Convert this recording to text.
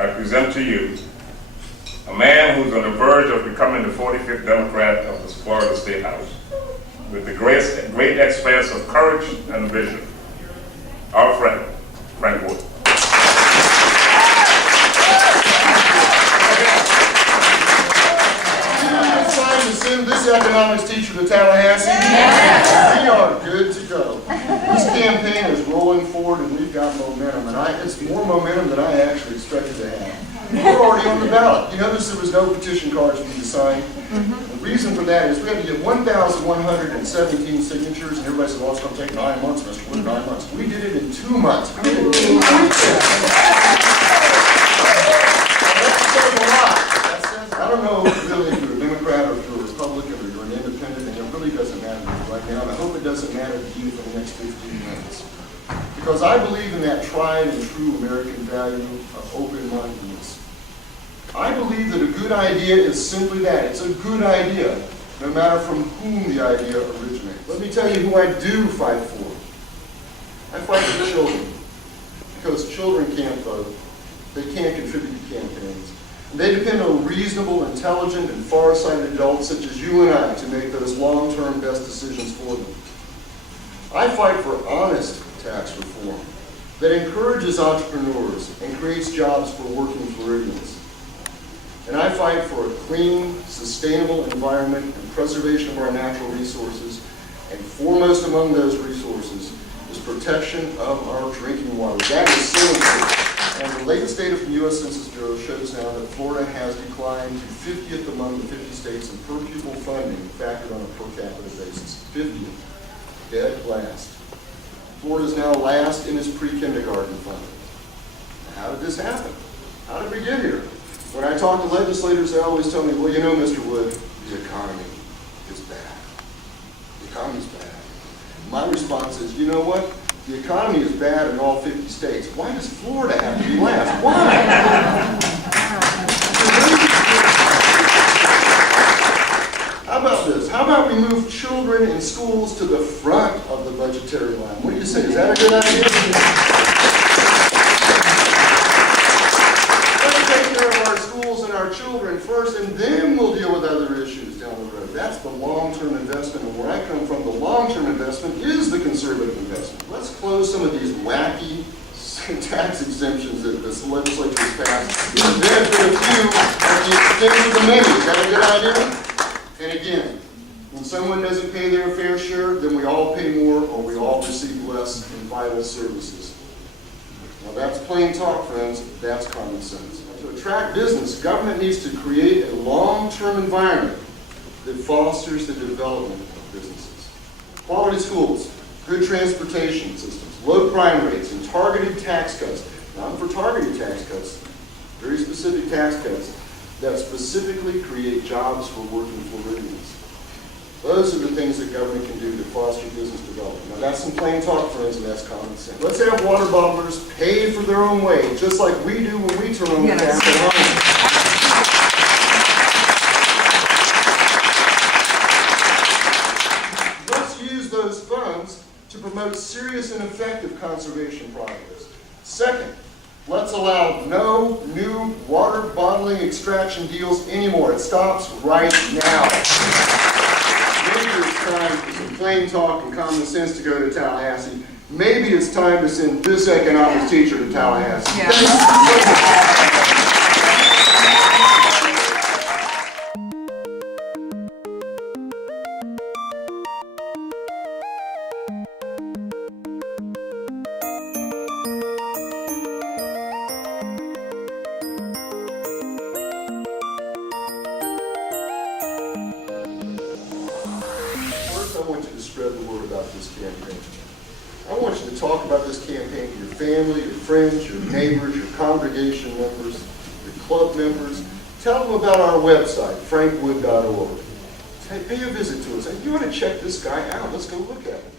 I present to you a man who's on the verge of becoming the 45th Democrat of the Florida State House, with the great expanse of courage and vision, our friend, Frank Wood. It's time to send this economics teacher to Tallahassee. Yeah. We are good to go. This campaign is rolling forward and we've got momentum, and it's more momentum than I actually expected to have. We're already on the ballot. You notice there was no petition cards for you to sign. The reason for that is we had to get 1,117 signatures, and everybody said, well, it's going to take 9 months, Mr. Wood, 9 months. We did it in 2 months. We did it in 2 weeks. That says a lot. That says, I don't know really if you're a Democrat or if you're a Republican or you're an independent, and it really doesn't matter to me right now, and I hope it doesn't matter to you for the next 15 minutes. Because I believe in that tried and true American value of open-mindedness. I believe that a good idea is simply that. It's a good idea, no matter from whom the idea originates. Let me tell you who I do fight for. I fight for children. Because children can't vote. They can't contribute to campaigns. And they depend on reasonable, intelligent, and far-sighted adults such as you and I to make those long-term best decisions for them. I fight for honest tax reform that encourages entrepreneurs and creates jobs for working Floridians. And I fight for a clean, sustainable environment and preservation of our natural resources, and foremost among those resources is protection of our drinking water. That is so important. And the latest data from the U.S. Census Bureau shows now that Florida has declined to 50th among the 50 states in per pupil funding factored on a per capita basis. 50th. Dead last. Florida is now last in its pre-kindergarten funding. How did this happen? How did we get here? When I talk to legislators, they always tell me, well, you know, Mr. Wood, the economy is bad. The economy's bad. My response is, you know what? The economy is bad in all 50 states. Why does Florida have to be last? Why? How about this? How about we move children in schools to the front of the budgetary line? What do you say? Is that a good idea? Our children first, and then we'll deal with other issues down the road. That's the long-term investment, and where I come from, the long-term investment is the conservative investment. Let's close some of these wacky tax exemptions that this legislature has passed, and then for a few at the expense of the many. Is that a good idea? And again, when someone doesn't pay their fair share, then we all pay more, or we all receive less in vital services. Now that's plain talk, friends. That's common sense. To attract business, government needs to create a long-term environment that fosters the development of businesses. Quality schools, good transportation systems, low crime rates, and targeted tax cuts. Now, I'm for targeted tax cuts, very specific tax cuts that specifically create jobs for working Floridians. Those are the things that government can do to foster business development. Now that's some plain talk, friends, and that's common sense. Let's have water bottlers pay for their own way, just like we do when we turn on the tap at home. Let's use those funds to promote serious and effective conservation projects. Second, let's allow no new water bottling extraction deals anymore. It stops right now. Maybe it's time for some plain talk and common sense to go to Tallahassee. Maybe it's time to send this economics teacher to Tallahassee. Yeah. I want you to spread the word about this campaign. I want you to talk about this campaign to your family, your friends, your neighbors, your congregation members, your club members. Tell them about our website, frankwood.org. Pay a visit to us. Say, you want to check this guy out? Let's go look at him.